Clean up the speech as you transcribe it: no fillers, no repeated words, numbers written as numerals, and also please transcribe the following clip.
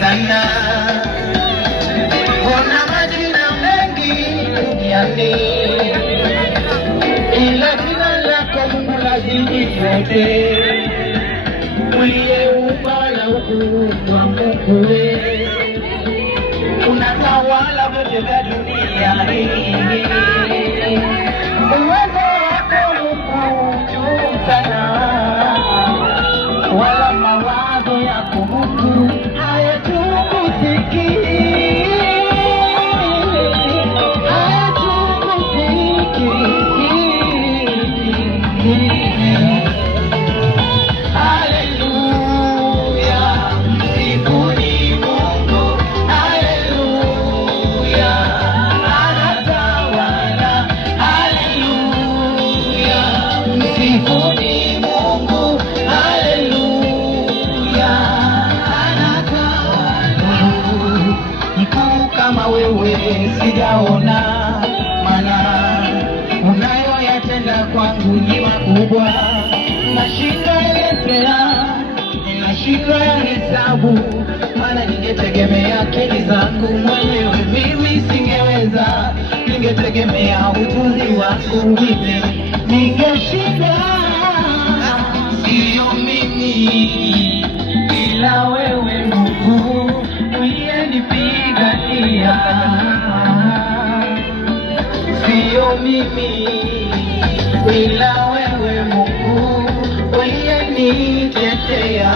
sana. Kuna majina mengi duniani, ila jina lako Mungu lazidi yote. Uliyeumba na ukuu wa Mungu, unatawala vyote vya dunia hii. Uwezo wako Mungu juu sana, wala mawazo yako Mungu hayachunguziki. Wewe sijaona, maana unayoyatenda kwangu ni makubwa. Nashindwa elezea, nashindwa hesabu, maana ningetegemea akili zangu mwenyewe mimi singeweza. Ningetegemea ujuzi wangu mimi ningeshinda. Sio mimi ila wewe Mungu uliyenipigania. Sio mimi ila wewe Mungu uliyenitetea.